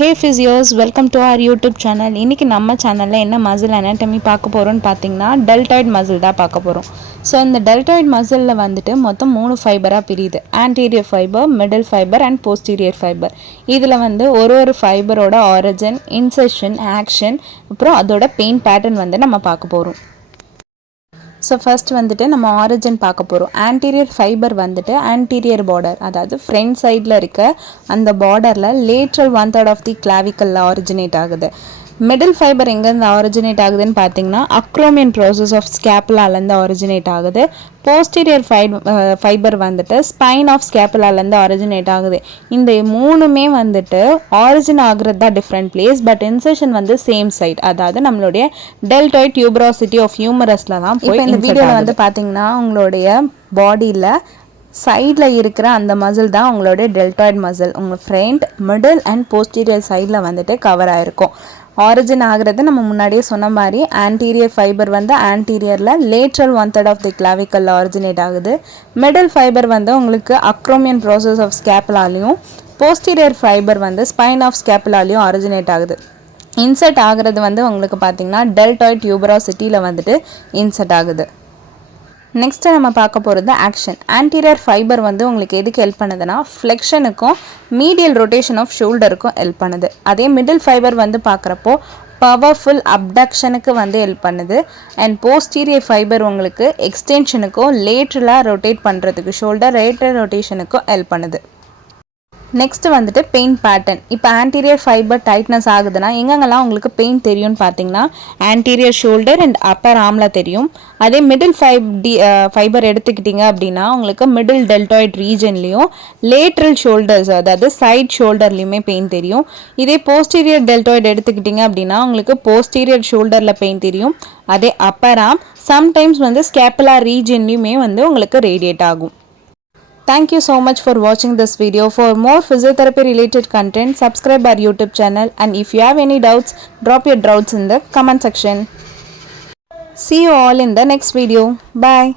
Hey physios, welcome to our YouTube channel. இன்னைக்கு நம்ம சேனல்ல என்ன மசில் anatomy பார்க்க போறோம்னு பாத்தீங்கன்னா deltoid muscle தான் பார்க்க போறோம். ஸோ இந்த deltoid muscleல வந்துட்டு மொத்தம் 3 ஃபைபரா பிரியுது. anterior fiber, middle fiber and posterior fiber. இதுல வந்து ஒரு ஃபைபரோட origin, insertion, action அப்புறம் அதோட pain pattern வந்து நம்ம பார்க்க போறோம். ஸோ ஃபர்ஸ்ட் வந்துட்டு நம்ம ஆரிஜின் பார்க்க போகிறோம். ஆன்டீரியர் ஃபைபர் வந்துட்டு ஆன்டீரியர் பார்டர், அதாவது ஃப்ரண்ட் சைடில் இருக்க அந்த பார்டரில் லேட்ரல் 1/3 ஆஃப் தி கிளாவிக்கலில் ஆரிஜினேட் ஆகுது. மிடில் ஃபைபர் எங்கேருந்து ஆரிஜினேட் ஆகுதுன்னு பார்த்தீங்கன்னா அக்ரோமியன் ப்ராசஸ் ஆஃப் ஸ்கேப்புலாலேருந்து ஆரிஜினேட் ஆகுது. போஸ்டீரியர் ஃபைபர் வந்துட்டு ஸ்பைன் ஆஃப் ஸ்கேப்புலாலேருந்து ஆரிஜினேட் ஆகுது. இந்த மூணுமே வந்துட்டு ஆரிஜின் ஆகுறது தான் டிஃப்ரெண்ட் பிளேஸ், பட் இன்சர்ஷன் வந்து சேம் சைட், அதாவது நம்மளுடைய டெல்டாய்ட் டியூபராசிட்டி ஆஃப் ஹியூமரஸில் தான் போய் இந்த வீடியோவில் வந்து பார்த்தீங்கன்னா உங்களுடைய பாடியில் சைடில் இருக்கிற அந்த மசில் தான் உங்களுடைய டெல்டாய்ட் மசில். உங்கள் ஃப்ரண்ட், மிடில் அண்ட் போஸ்டீரியர் சைடில் வந்துட்டு கவர் ஆகிருக்கும். ஆரிஜின் ஆகிறது நம்ம முன்னாடியே சொன்ன மாதிரி ஆன்டீரியர் ஃபைபர் வந்து ஆன்டீரியரில் லேட்ரல் 1/3 ஆஃப் தி கிளாவிக்கலில் ஆரிஜினேட் ஆகுது. மிடில் ஃபைபர் வந்து உங்களுக்கு அக்ரோமியன் ப்ராசஸ் ஆஃப் ஸ்கேப்புலாலையும், போஸ்டீரியர் ஃபைபர் வந்து ஸ்பைன் ஆஃப் ஸ்கேப்புலாலையும் ஆரிஜினேட் ஆகுது. இன்சர்ட் ஆகிறது வந்து உங்களுக்கு பார்த்தீங்கன்னா டெல்டாய்ட் டியூபராசிட்டியில் வந்துட்டு இன்சர்ட் ஆகுது. நெக்ஸ்ட்டு நம்ம பார்க்க போகிறது ஆக்ஷன். ஆன்டீரியர் ஃபைபர் வந்து உங்களுக்கு எதுக்கு ஹெல்ப் பண்ணுதுன்னா ஃப்ளெக்ஷனுக்கும் மீடியல் ரொட்டேஷன் ஆஃப் ஷோல்டருக்கும் ஹெல்ப் பண்ணுது. அதே மிடில் ஃபைபர் வந்து பார்க்குறப்போ பவர்ஃபுல் அப்டக்ஷனுக்கு வந்து ஹெல்ப் பண்ணுது. அண்ட் போஸ்டீரியர் ஃபைபர் உங்களுக்கு எக்ஸ்டென்ஷனுக்கும் லேட்ரலாக ரொட்டேட் பண்ணுறதுக்கு ஷோல்டர் லேட்ரல் ரொட்டேஷனுக்கும் ஹெல்ப் பண்ணுது. நெக்ஸ்ட் வந்துட்டு பெயின் பேட்டர்ன். இப்போ ஆன்டீரியர் ஃபைபர் டைட்னஸ் ஆகுதுன்னா எங்கெங்கெல்லாம் உங்களுக்கு பெயின் தெரியும்னு பார்த்தீங்கன்னா ஆன்டீரியர் ஷோல்டர் அண்ட் அப்பர் ஆர்மில் தெரியும். அதே மிடில் ஃபைபர் எடுத்துக்கிட்டிங்க அப்படின்னா உங்களுக்கு மிடில் டெல்டாய்ட் ரீஜன்லேயும் லேட்ரல் ஷோல்டர்ஸ், அதாவது சைட் ஷோல்டர்லேயுமே பெயின் தெரியும். இதே போஸ்டீரியர் டெல்டாய்ட் எடுத்துக்கிட்டிங்க அப்படின்னா உங்களுக்கு போஸ்டீரியர் ஷோல்டரில் பெயின் தெரியும். அதே அப்பர் ஆர்ம் சம்டைம்ஸ் வந்து ஸ்கேப்புலா ரீஜன்லேயுமே வந்து உங்களுக்கு ரேடியேட் ஆகும். Thank you so much for watching this video. For more physiotherapy related content, subscribe our YouTube channel, and if you have any doubts, drop your doubts in the comment section. See you all in the next video. Bye.